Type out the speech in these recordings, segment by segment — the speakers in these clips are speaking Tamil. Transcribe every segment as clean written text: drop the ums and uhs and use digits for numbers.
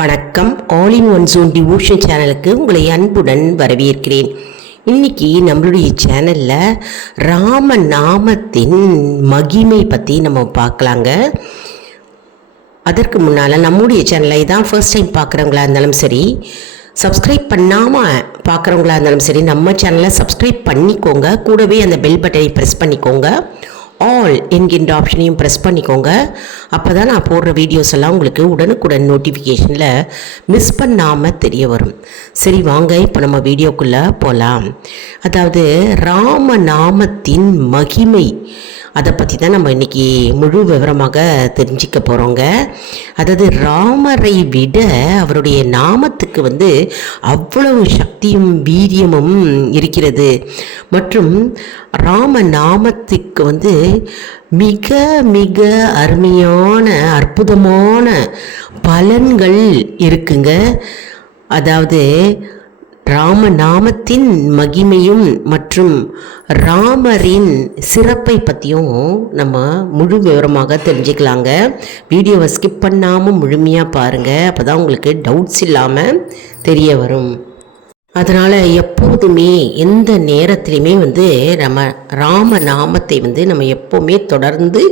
வணக்கம். All in one zone devotion சேனலுக்கு உங்களை அன்புடன் வரவேற்கிறேன். இன்னைக்கு நம்மளுடைய சேனலில் ராம நாமத்தின் மகிமை பற்றி நம்ம பார்க்கலாங்க. அதற்கு முன்னால் நம்முடைய சேனலை தான் ஃபர்ஸ்ட் டைம் பார்க்குறவங்களா இருந்தாலும் சரி, சப்ஸ்கிரைப் பண்ணாமல் பார்க்குறவங்களா இருந்தாலும் சரி, நம்ம சேனலை சப்ஸ்கிரைப் பண்ணிக்கோங்க. கூடவே அந்த பெல் பட்டனை ப்ரெஸ் பண்ணிக்கோங்க. ஆல் என்கின்ற ஆப்ஷனையும் ப்ரெஸ் பண்ணிக்கோங்க. அப்போ தான் நான் போடுற வீடியோஸ் எல்லாம் உங்களுக்கு உடனுக்குடன் நோட்டிஃபிகேஷனில் மிஸ் பண்ணாமல் தெரிய வரும். சரி வாங்க, இப்போ நம்ம வீடியோக்குள்ளே போகலாம். அதாவது ராம நாமத்தின் மகிமை, அதை பற்றி தான் நம்ம இன்றைக்கி முழு விவரமாக தெரிஞ்சிக்க போகிறோங்க. அதாவது ராமரை விட அவருடைய நாமத்துக்கு அவ்வளவு சக்தியும் வீரியமும் இருக்கிறது. மற்றும் ராம நாமத்துக்கு மிக மிக அருமையான அற்புதமான பலன்கள் இருக்குங்க. அதாவது ராம நாமத்தின் மகிமையும் மற்றும் ராமரின் சிறப்பை பற்றியும் நம்ம முழு விவரமாக தெரிஞ்சுக்கலாங்க. வீடியோவை ஸ்கிப் பண்ணாமல் முழுமையாக பாருங்கள். அப்போ தான் உங்களுக்கு டவுட்ஸ் இல்லாமல் தெரிய வரும். அதனால் எப்போதுமே எந்த நேரத்துலையுமே நம்ம ராம நாமத்தை நம்ம எப்போவுமே தொடர்ந்து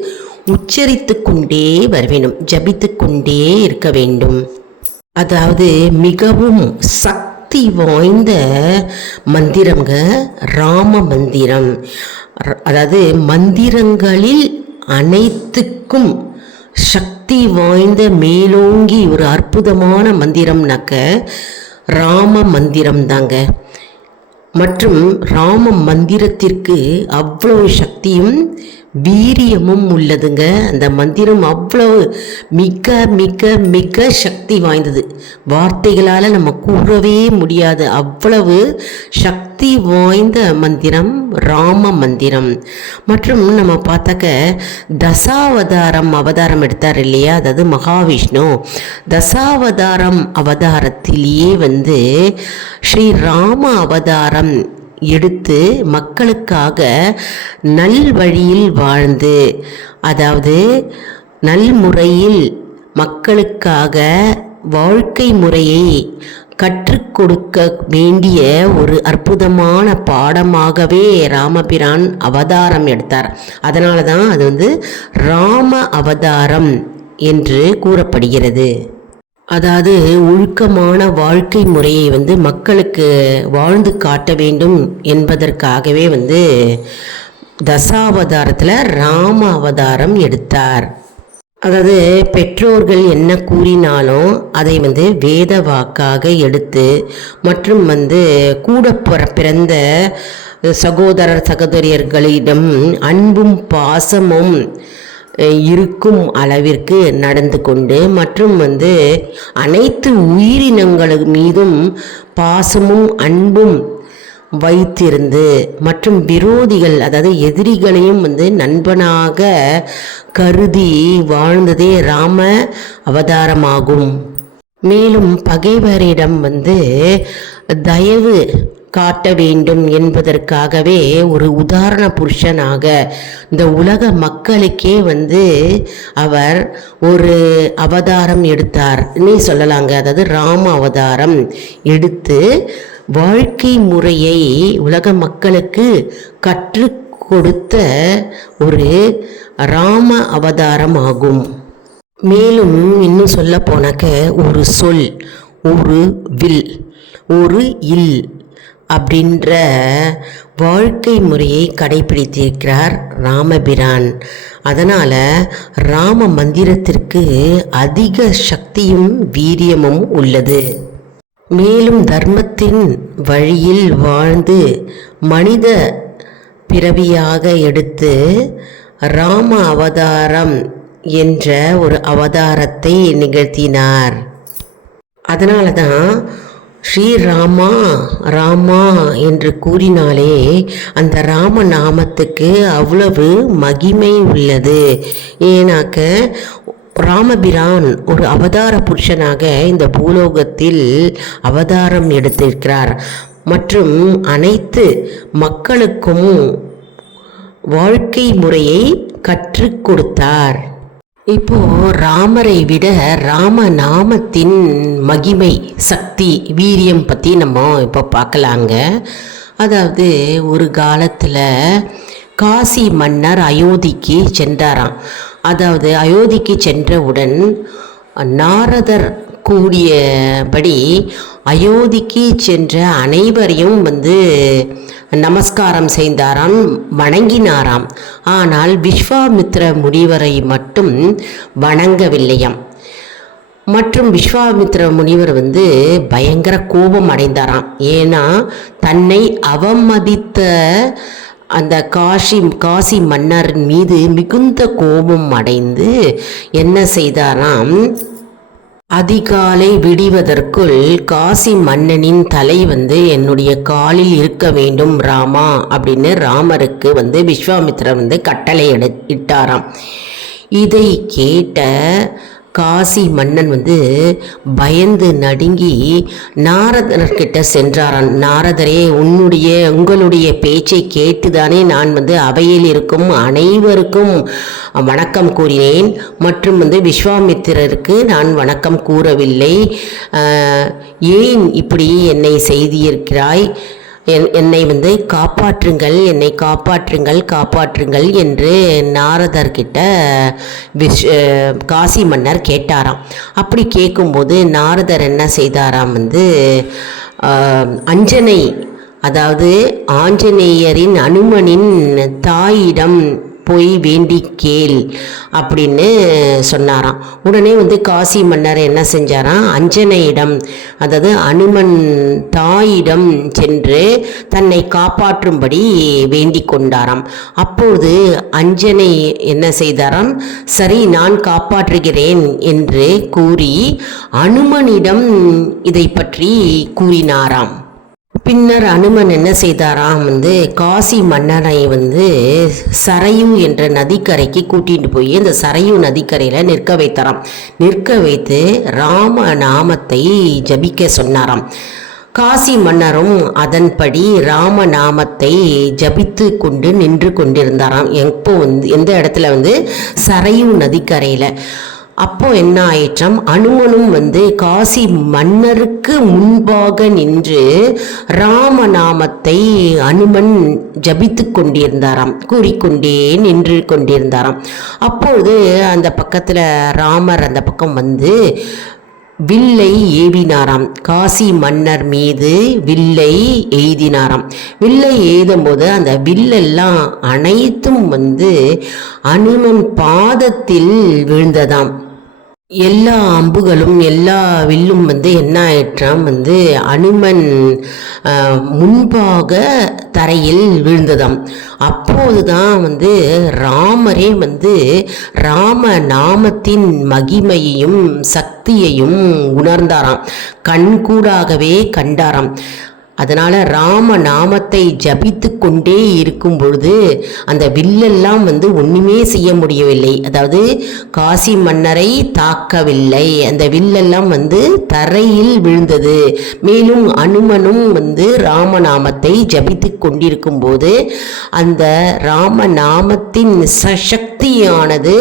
உச்சரித்து கொண்டே வர வேண்டும், ஜபித்து கொண்டே இருக்க வேண்டும். அதாவது மிகவும் சக்தி வாய்ந்த மந்திரங்க ராம மந்திரம். அதாவது மந்திரங்களில் அனைத்துக்கும் சக்தி வாய்ந்த மேலோங்கி ஒரு அற்புதமான மந்திரம்னாக்க ராம மந்திரம் தாங்க. மற்றும் ராம மந்திரத்திற்கு அவ்வளவு சக்தியும் வீரியமும் உள்ளதுங்க. அந்த மந்திரம் அவ்வளவு மிக மிக மிக சக்தி வாய்ந்தது. வார்த்தைகளால் நம்ம கூறவே முடியாது, அவ்வளவு சக்தி வாய்ந்த மந்திரம் ராம மந்திரம். மற்றும் நம்ம பார்த்தாக்க அவதாரம் எடுத்தார் இல்லையா, அதாவது மகாவிஷ்ணு தசாவதாரம் அவதாரத்திலேயே ஸ்ரீ ராம அவதாரம் எடுத்து மக்களுக்காக நல் வழியில் வாழ்ந்து, அதாவது நல்முறையில் மக்களுக்காக வாழ்க்கை முறையை கற்றுக் கொடுக்க வேண்டிய ஒரு அற்புதமான பாடமாகவே ராமபிரான் அவதாரம் எடுத்தார். அதனால தான் அது ராம அவதாரம் என்று கூறப்படுகிறது. அதாவது ஒழுக்கமான வாழ்க்கை முறையை மக்களுக்கு வாழ்ந்து காட்ட வேண்டும் என்பதற்காகவே தசாவதாரத்தில் ராம அவதாரம் எடுத்தார். அதாவது பெற்றோர்கள் என்ன கூறினாலும் அதை வேத வாக்காக எடுத்து, மற்றும் கூட பிறந்த சகோதரர் சகோதரியர்களிடம் அன்பும் பாசமும் இருக்கும் அளவிற்கு நடந்து கொண்டு, மற்றும் அனைத்து உயிரினங்கள் மீதும் பாசமும் அன்பும் வைத்திருந்து, மற்றும் விரோதிகள் அதாவது எதிரிகளையும் நண்பனாக கருதி வாழ்ந்ததே ராம அவதாரமாகும். மேலும் பகைவரிடம் தயவு காட்ட வேண்டும் என்பதற்காகவே ஒரு உதாரண புருஷனாக இந்த உலக மக்களுக்கே அவர் ஒரு அவதாரம் எடுத்தார் நீ சொல்லலாங்க. அதாவது ராம அவதாரம் எடுத்து வாழ்க்கை முறையை உலக மக்களுக்கு கற்றுக் கொடுத்த ஒரு ராம அவதாரம் ஆகும். மேலும் இன்னும் சொல்ல போனாக்க ஒரு சொல், ஒரு வில், ஒரு இல் அப்படின்ற வாழ்க்கை முறையை கடைபிடித்திருக்கிறார் ராமபிரான். அதனால் ராம மந்திரத்திற்கு அதிக சக்தியும் வீரியமும் உள்ளது. மேலும் தர்மத்தின் வழியில் வாழ்ந்து மனித பிறவியாக எடுத்து ராம அவதாரம் என்ற ஒரு அவதாரத்தை நிகழ்த்தினார். அதனால தான் ஸ்ரீராமா ராமா என்று கூறினாலே அந்த ராம நாமத்துக்கு அவ்வளவு மகிமை உள்ளது. ஏனாக்க ராமபிரான் ஒரு அவதார புருஷனாக இந்த பூலோகத்தில் அவதாரம் எடுத்திருக்கிறார். மற்றும் அனைத்து மக்களுக்கும் வாழ்க்கை முறையை கற்றுக் கொடுத்தார். இப்போ ராமரை விட ராம நாமத்தின் மகிமை, சக்தி, வீரியம் பற்றி நம்ம இப்போ பார்க்கலாங்க. அதாவது ஒரு காலத்தில் காசி மன்னர் அயோத்திக்கு சென்றாராம். அதாவது அயோத்திக்கு சென்றவுடன் நாரதர் கூடியபடி அயோத்திக்கு சென்ற அனைவரையும் நமஸ்காரம் செய்தாராம், வணங்கினாராம். ஆனால் விஸ்வாமித்ர முனிவரை மட்டும் வணங்கவில்லையாம். மற்றும் விஸ்வாமித்ர முனிவர் பயங்கர கோபம் அடைந்தாராம். ஏன்னா தன்னை அவமதித்த அந்த காசி மன்னர் மீது மிகுந்த கோபம் அடைந்து என்ன செய்தாராம், அதிகாலை விடிவதற்குள் காசி மன்னனின் தலை என்னுடைய காலில் இருக்க வேண்டும் ராமா அப்படின்னு ராமருக்கு விஸ்வாமித்திரர் கட்டளை இட்டாராம். இதை கேட்ட காசி மன்னன் பயந்து நடுங்கி நாரதர்கிட்ட சென்றாரான். நாரதரே, உங்களுடைய பேச்சை கேட்டுதானே நான் அவையில் இருக்கும் அனைவருக்கும் வணக்கம் கூறினேன், மற்றும் விஸ்வாமித்திரருக்கு நான் வணக்கம் கூறவில்லை. ஏன் இப்படி என்னை செய்திருக்கிறாய்? என்னை காப்பாற்றுங்கள், என்னை காப்பாற்றுங்கள் என்று நாரதர்கிட்ட காசி மன்னர் கேட்டாராம். அப்படி கேட்கும்போது நாரதர் என்ன செய்தாராம், அஞ்சனை, அதாவது ஆஞ்சநேயரின் அனுமனின் தாயிடம் போய் வேண்டி கேள் அப்படின்னு சொன்னாராம். உடனே காசி மன்னர் என்ன செஞ்சாராம், அஞ்சனையிடம், அதாவது அனுமன் தாயிடம் சென்று தன்னை காப்பாற்றும்படி வேண்டிக் கொண்டாராம். அப்போது அஞ்சனை என்ன செய்தாராம், சரி நான் காப்பாற்றுகிறேன் என்று கூறி அனுமனிடம் இதை பற்றி கூறினாராம். பின்னர் அனுமன் என்ன செய்தாராம், காசி மன்னரை சரையு என்ற நதிக்கரைக்கு கூட்டிட்டு போய் அந்த சரையு நதிக்கரையில் நிற்க வைத்தாராம். நிற்க வைத்து ராம நாமத்தை ஜபிக்க சொன்னாராம். காசி மன்னரும் அதன்படி ராம நாமத்தை ஜபித்து கொண்டு நின்று கொண்டிருந்தாராம். எப்போ எந்த இடத்துல சரையு நதிக்கரையில். அப்போ என்ன ஆயிற்றாம், அனுமனும் காசி மன்னருக்கு முன்பாக நின்று ராமநாமத்தை அனுமன் ஜபித்து கொண்டிருந்தாராம், கூறிக்கொண்டே நின்று கொண்டிருந்தாராம். அப்போது அந்த பக்கத்தில் ராமர் அந்த பக்கம் வில்லை ஏவினாராம். காசி மன்னர் மீது வில்லை எய்தினாராம். வில்லை எய்தும் போது அந்த வில்லெல்லாம் அனைத்தும் அனுமன் பாதத்தில் விழுந்ததாம். எல்லா அம்புகளும் எல்லா வில்லும் என்ன ஆயிற்றாம், அனுமன் முன்பாக தரையில் விழுந்ததாம். அப்போதுதான் ராமரே ராம நாமத்தின் மகிமையையும் சக்தியையும் உணர்ந்தாராம், கண்கூடாகவே கண்டாராம். அதனால் ராம நாமத்தை ஜபித்து கொண்டே இருக்கும் பொழுது அந்த வில்லெல்லாம் ஒன்றுமே செய்ய முடியவில்லை. அதாவது காசி மன்னரை தாக்கவில்லை. அந்த வில்லெல்லாம் தரையில் விழுந்தது. மேலும் அனுமனும் ராமநாமத்தை ஜபித்து கொண்டிருக்கும் போது அந்த ராமநாமத்தின் சக்தியானது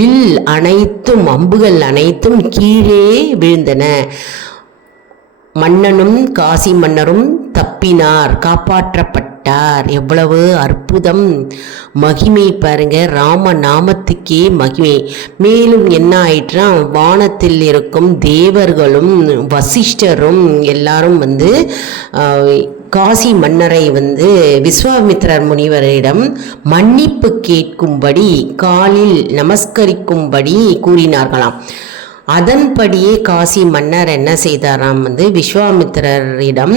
வில் அனைத்தும், அம்புகள் அனைத்தும் கீழே விழுந்தன. மன்னனும் காசி மன்னரும் தப்பினார், காப்பாற்றப்பட்டார். எவ்வளவு அற்புதம், மகிமை பாருங்க, ராம நாமத்துக்கே மகிமை. மேலும் என்ன ஆயிற்றா, வானத்தில் இருக்கும் தேவர்களும் வசிஷ்டரும் எல்லாரும் காசி மன்னரை விஸ்வாமித்திரர் முனிவரிடம் மன்னிப்பு கேட்கும்படி, காலில் நமஸ்கரிக்கும்படி கூறினார்களாம். அதன்படியே காசி மன்னர் என்ன செய்தாராம், விஸ்வாமித்திரரிடம்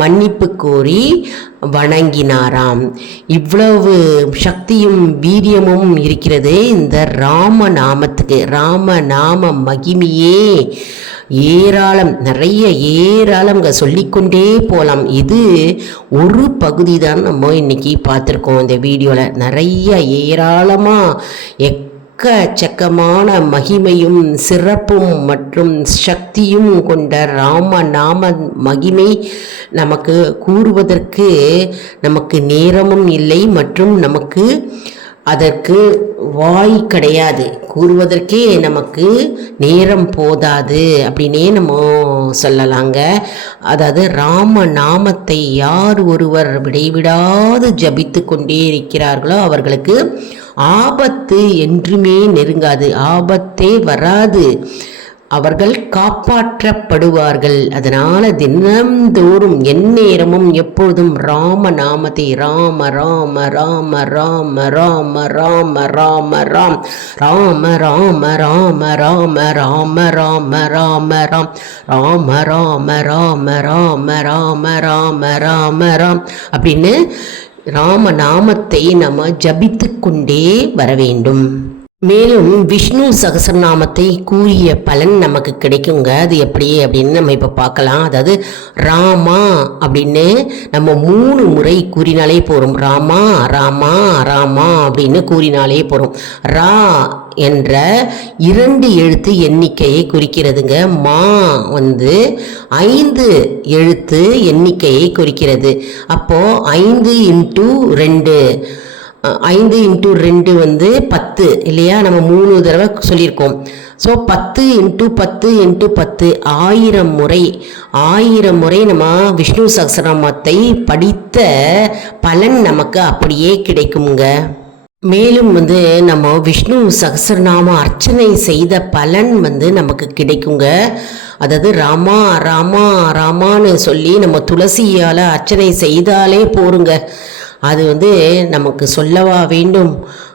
மன்னிப்பு கோரி வணங்கினாராம். இவ்வளவு சக்தியும் வீரியமும் இருக்கிறது இந்த ராம நாமத்துக்கு. ராம நாம மகிமையே ஏராளம், நிறைய ஏராளம் சொல்லிக்கொண்டே போகலாம். இது ஒரு பகுதி தான் நம்ம இன்னைக்கு பார்த்துருக்கோம். இந்த வீடியோவில் நிறைய ஏராளமாக எக்கச்சக்கமான மகிமையும் சிறப்பும் மற்றும் சக்தியும் கொண்ட ராம நாம மகிமை நமக்கு கூறுவதற்கு நமக்கு நேரமும் இல்லை மற்றும் நமக்கு அதற்கு வாய் கிடையாது, கூறுவதற்கே நமக்கு நேரம் போதாது அப்படின்னே நம்ம சொல்லலாங்க. அதாவது ராம நாமத்தை யார் ஒருவர் விடைவிடாது ஜபித்து கொண்டே இருக்கிறார்களோ அவர்களுக்கு ஆபத்து என்றுமே நெருங்காது, ஆபத்தே வராது, அவர்கள் காப்பாற்றப்படுவார்கள். அதனால் தினந்தோறும் எந்நேரமும் எப்பொழுதும் ராம நாமத்தை ராம ராம ராம ராம ராம ராம ராம ராம் ராம ராம ராம ராம ராம ராம ராம ராம் ராம ராம ராம ராம ராம ராம ராம ராம் அப்படின்னு ராம நாமத்தை நம்ம ஜபித்து கொண்டே வர வேண்டும். மேலும் விஷ்ணு சகஸ்ரநாமத்தை கூறிய பலன் நமக்கு கிடைக்குங்க. அது எப்படி அப்படின்னு நம்ம இப்போ பார்க்கலாம். அதாவது ராமா அப்படின்னு நம்ம 3 முறை கூறினாலே போகிறோம். ராமா ராமா ராமா அப்படின்னு கூறினாலே போகிறோம். ரா என்ற 2 எழுத்து எண்ணிக்கையை குறிக்கிறதுங்க. மா 5 எழுத்து எண்ணிக்கையை குறிக்கிறது. அப்போது 5 × 2 5 × 2 10 இல்லையா? நம்ம 3 தடவை சொல்லியிருக்கோம். ஸோ 10 × 10 × 10 1000 முறை நம்ம விஷ்ணு சகஸ்ரநாமத்தை படித்த பலன் நமக்கு அப்படியே கிடைக்குங்க. மேலும் நம்ம விஷ்ணு சகஸ்ரநாம அர்ச்சனை செய்த பலன் நமக்கு கிடைக்குங்க. அதாவது ராமா ராமா ராமான்னு சொல்லி நம்ம துளசியால் அர்ச்சனை செய்தாலே போருங்க. அது நமக்கு சொல்லவா வேண்டும்?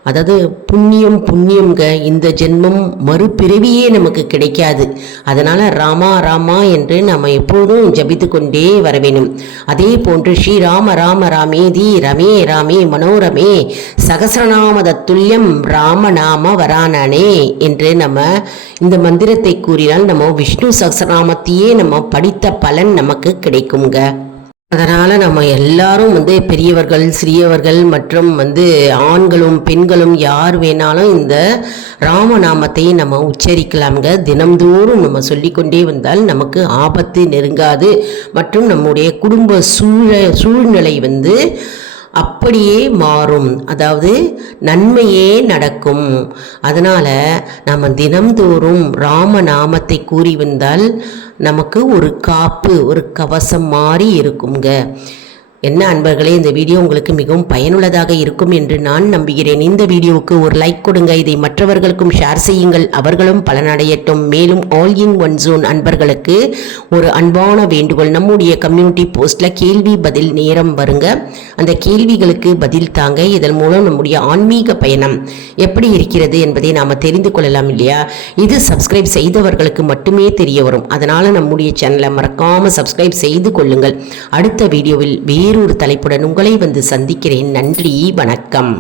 அதாவது புண்ணியம்ங்க. இந்த ஜென்மம் மறுபிறவியே நமக்கு கிடைக்காது. அதனால் ராமா ராமா என்று நம்ம எப்போதும் ஜபித்து கொண்டே வர வேண்டும். அதே போன்று ஸ்ரீராம ராம ராமேதி ரமே ராமே மனோரமே சகஸ்ரநாம துல்லியம் ராமநாம வரானனே என்று நம்ம இந்த மந்திரத்தை கூறினால் நம்ம விஷ்ணு சகஸ்ரநாமத்தையே நம்ம படித்த பலன் நமக்கு கிடைக்குங்க. அதனால் நம்ம எல்லாரும் பெரியவர்கள் சிறியவர்கள் மற்றும் ஆண்களும் பெண்களும் யார் வேணாலும் இந்த ராமநாமத்தை நம்ம உச்சரிக்கலாம்ங்க. தினம்தோறும் நம்ம சொல்லிக்கொண்டே வந்தால் நமக்கு ஆபத்து நெருங்காது மற்றும் நம்முடைய குடும்ப சூழ்நிலை அப்படியே மாறும். அதாவது நன்மையே நடக்கும். அதனால் நம்ம தினம்தோறும் ராமநாமத்தை கூறி வந்தால் நமக்கு ஒரு காப்பு, ஒரு கவசம் மாதிரி இருக்குங்க. என்ன அன்பர்களே, இந்த வீடியோ உங்களுக்கு மிகவும் பயனுள்ளதாக இருக்கும் என்று நான் நம்புகிறேன். இந்த வீடியோவுக்கு ஒரு லைக் கொடுங்க. இதை மற்றவர்களுக்கும் ஷேர் செய்யுங்கள், அவர்களும் பலனடையட்டும். மேலும் ஆல் இன் ஒன் ஜோன் அன்பர்களுக்கு ஒரு அன்பான வேண்டுகோள். நம்முடைய கம்யூனிட்டி போஸ்ட்டில் கேள்வி பதில் நேரம் வருங்க. அந்த கேள்விகளுக்கு பதில் தாங்க. இதன் மூலம் நம்முடைய ஆன்மீக பயணம் எப்படி இருக்கிறது என்பதை நாம் தெரிந்து கொள்ளலாம் இல்லையா? இது சப்ஸ்கிரைப் செய்தவர்களுக்கு மட்டுமே தெரிய வரும். அதனால் நம்முடைய சேனலை மறக்காமல் சப்ஸ்கிரைப் செய்து கொள்ளுங்கள். அடுத்த வீடியோவில் வேறொரு தலைப்புடன் உங்களை சந்திக்கிறேன். நன்றி, வணக்கம்.